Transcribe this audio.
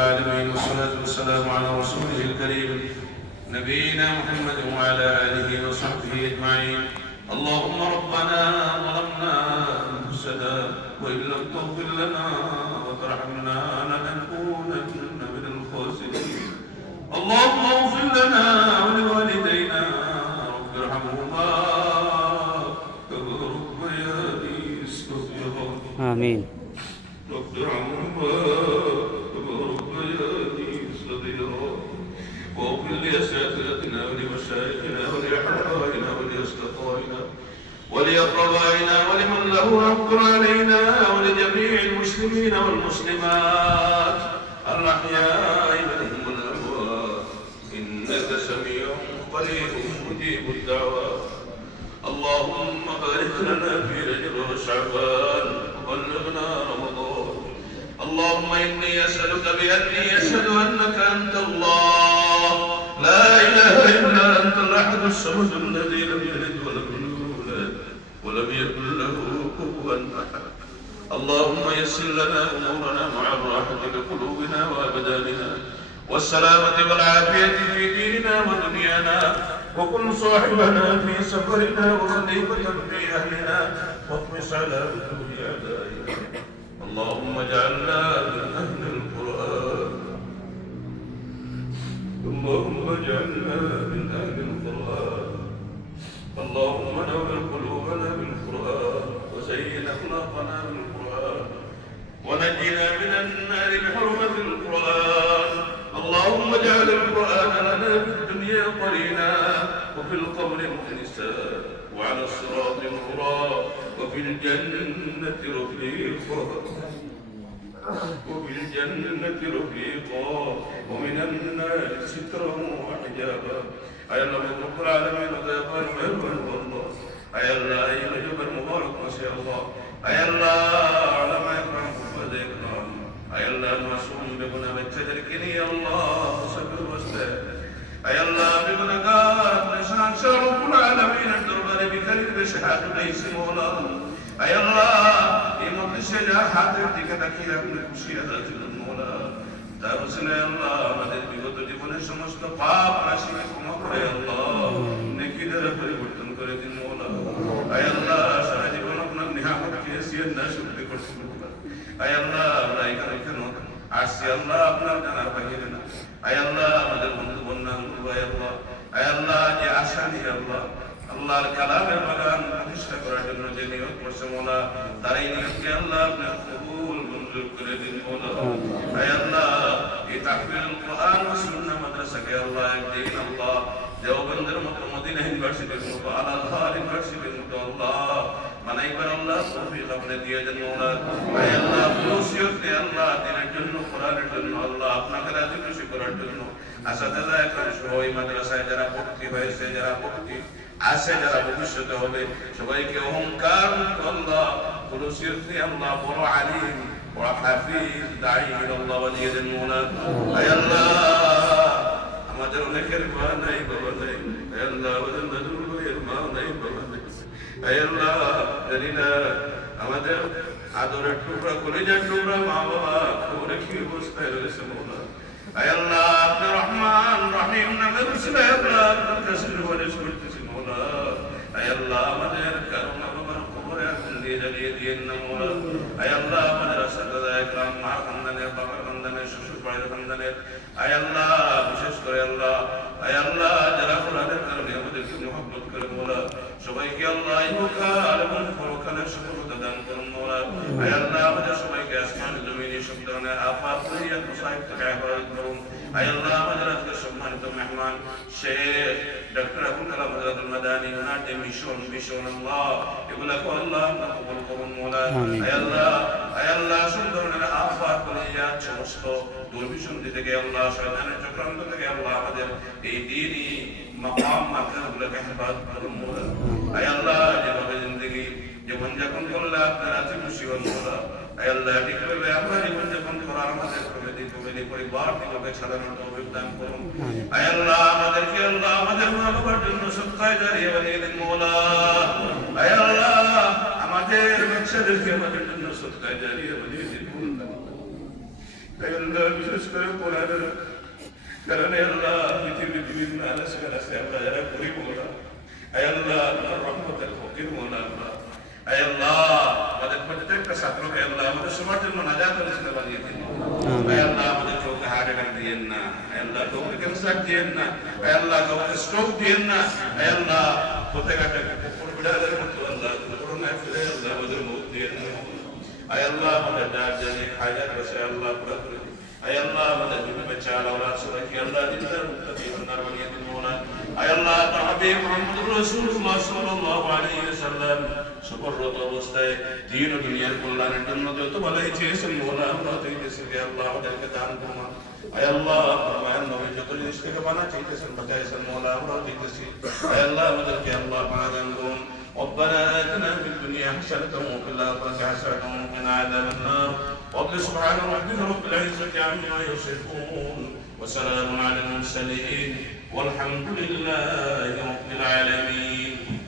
العالمين والصلاة والسلام على رسوله الكريم نبينا محمد وعلى آله وصحبه أجمعين. اللهم ربنا ظلمنا أنفسنا وإن لم تغفر لنا وترحمنا لنكونن من الخاسرين. اللهم اغفر لنا ولوالدينا رب ارحمهما. كما ربياني صغيرا آمين. لأساتذتنا ولمشايخنا ولأحبائنا ولأصدقائنا ولأقربائنا ولمن له حق علينا ولجميع المسلمين والمسلمات. الأحياء منهم والأموات إنك سميع قريب مجيب الدعوات اللهم بارك لنا في رجب وشعبان وبلغنا رمضان. اللهم إني أسألك بأني أشهد أنك أنت الله. الاحد الصمد الذي لم يلد ولم يولد ولم يكن له كفوا أحد. اللهم يسر لنا أمورنا مع الراحة لقلوبنا وأبداننا والسلامة والعافية في ديننا ودنيانا. وكن صاحبنا في سفرنا وخليفة في أهلنا. واطمس على وجوه أعدائنا اللهم اجعلنا من أهل اللهم اجعلنا من أهل القرآن. اللهم نور قلوبنا بالقرآن وزين أخلاقنا بالقرآن ونجنا من النار بحرمة القرآن. اللهم اجعل القرآن لنا في الدنيا قرينا وفي القبر مؤنسا وعلى الصراط نورا وفي الجنة رفيقا. وفي الجنة رفيقا ومن النار سترا وحجابا أي الله من رب العالمين وتيقان مهربا والله أي الله أي جبر مبارك ما شاء الله أي الله على ما يكرم فذكرم أي الله معصوم بابن بتدركني يا الله صبر واستهد أي الله بابن قارب نشان شر رب العالمين الدربان بكلمة شهادة ليس مولا أي الله মানুষেরা হাতের দিকে তাকিয়ে আপনি খুশি আদায় ছিলেন মোলা তার হোসেনে আল্লাহ আমাদের বিগত জীবনের সমস্ত পাপ রাশিকে ক্ষমা করে আল্লাহ। নেকিদের পরিবর্তন করে দিন মোলা। আয় আল্লাহ, সারা জীবন আপনার নিহামতকে সিয়ার না শুনতে করতে আয় আল্লাহ, আমরা এখানে এখানে আসছি আল্লাহ, আপনার জানার বাহিরে না। আয় আল্লাহ, আমাদের বন্ধু বন্যা, আয় আল্লাহ। আয় আল্লাহ, যে আশা নিয়ে আল্লাহ। আল্লাহর কালামের বাগান প্রতিষ্ঠা করার জন্য যে নিয়োগ করছে মোলা তার এই নিয়োগকে আল্লাহ আপনার কবুল মঞ্জুর করে দিন মোলা আয় আল্লাহ এই তাকবীরুল কোরআন ও সুন্নাহ মাদ্রাসাকে আল্লাহ একদিন আল্লাহ দেওবন্দের মতো মদিনা ইউনিভার্সিটির মতো আল আজহার ইউনিভার্সিটির মতো আল্লাহ বানাইবার আল্লাহ তৌফিক আপনি দিয়ে দেন মোলা। আয় আল্লাহ দে আল্লাহ দিনের জন্য কোরআনের জন্য আল্লাহ আপনাকে রাজি খুশি করার জন্য। আসাদাদা এখন সবাই মাদ্রাসায় যারা ভর্তি হয়েছে যারা ভর্তি আছে যারা ভবিষ্যতে হবে, সবাইকে অহংকার আল্লাহ নসিহত দিয়ে আল্লাহ বড় আলিম, বড় হাফিজ, দায়ী, আল্লাহ বানিয়ে দেন আয় আল্লাহ, আমাদের অনেকের মা নাই, বাবা নাই। আল্লাহ, আমাদের নজরুল ভাইয়ের মা নাই, বাবা নাই। আল্লাহ, জানি না, আমাদের আদরের টুকরা, কলেজের টুকরা, মা বাবা, খবরে কি অবস্থায় রয়েছে আয় আল্লাহ আপনি রহমান, রহিম নামে রসুলে আল্লাহ, আপনার কাছে সুপারিশ করতেছি মোলা আয় আল্লাহ আমাদের কারও মা বাবার খবরে আগুন দিয়ে জ্বালিয়ে দিয়ে না মোলা আয় আল্লাহ আমাদের আসাদাদা একরাম মা খানদানের বাবা খানদানের শ্বশুর বাড়ির খানদানের আয় আল্লাহ বিশেষ করে আল্লাহ। আয় আল্লাহ যারা কোরআনের কারণে আমাদেরকে মহব্বত করে মোলা সবাইকে আল্লাহ ইহকাল এবং পরকালের সফলতা দান করুন মোলা। আয় আল্লাহ আমাদের সবাইকে আসমান জমিনে সব ধরনের আফাত করিয়া মুসাহিব থেকে হেফাজত করুন। আয় আল্লাহ আমাদের আজকে সম্মানিত মেহমান শেখ ডক্টর আবুল কালাম আজাদুল মাদানী ওনার যে মিশন মিশন আল্লাহ এগুলাকে আল্লাহ কবুল করুন মোলা। আয় আল্লাহ সমস্ত দুর্বিসন্ধি থেকে আল্লাহ শয়তানের চক্রান্ত থেকে আল্লাহ আমাদের এই দিনই মাকাম মাকামগুলোকে হেফাজত করুন মোলা। আয় আল্লাহ, যেভাবে জিন্দগি জীবন যাপন করলে আপনার আছে খুশি হন মোলা। আয় আল্লাহ ঠিকভাবে আমরা জীবন যাপন করার আমাদের ফ্যামিলি ফ্যামিলি পরিবার ঠিকভাবে সাধারণ তৌফিক করুন। আয় আল্লাহ, আমাদেরকে আল্লাহ আমাদের মা বাবার জন্য সত্যায় দাঁড়িয়ে বানিয়ে দিন মোলা। আয় আল্লাহ, আমাদের বাচ্চাদেরকে আমাদের জন্য সত্যায় দাঁড়িয়ে বানিয়ে দিন। আল্লাহ বিশেষ করে কোরআন কারণ আল্লাহ পৃথিবীর বিভিন্ন আলোচনা আছে আমরা যারা গরিব ওরা আয় আল্লাহ আল্লাহ রহমতের ফকির মোলা আল্লাহ আয় আল্লাহ আমাদের প্রত্যেকটা ছাত্রকে আল্লাহ আমাদের সবার জন্য নাজাত রসিদা বানিয়ে দিন আয় আল্লাহ আমাদের চোখে হার্ট অ্যাটাক দিয়েন না আয় আল্লাহ চোখে ক্যান্সার দিয়েন না আয় আল্লাহ চোখে স্ট্রোক দিয়েন না আয় আল্লাহ প্রত্যেকটা বিড়ালের মতো আল্লাহ করোনায় ফিরে আল্লাহ আমাদের মুখ দিয়েন না আয় আল্লাহ আমাদের ডাক জানে হাজার বসে আল্লাহ পুরা করে দিন। আয় আল্লাহ আমাদের বিবি বাচ্চা আল্লাহ সবাইকে আল্লাহ দিনদার মুক্তি বান্দার বানিয়ে দিন মৌলা আয় আল্লাহ তার হাবিব মুহাম্মদুর রাসূলুল্লাহ সাল্লাল্লাহু আলাইহি ওয়াসাল্লাম। সুপররত অবস্থায় দিন ও দুনিয়ার কল্যাণের জন্য যত ভালোই চেয়েছেন মৌলা আমরা চাইতেছি যে আল্লাহ আমাদেরকে দান করুন। আয় আল্লাহ ফরমায়েন নবী যত জিনিস থেকে বানা চাইতেছেন, বাঁচাইছেন মৌলা আমরাও চাইতেছি। আয় আল্লাহ আমাদেরকে আল্লাহ পানা দান। ربنا آتنا في الدنيا حسنة وفي الآخرة حسنة وقنا عذاب النار. رب سبحان ربك رب العزة عما يصفون وسلام على المرسلين والحمد لله رب العالمين.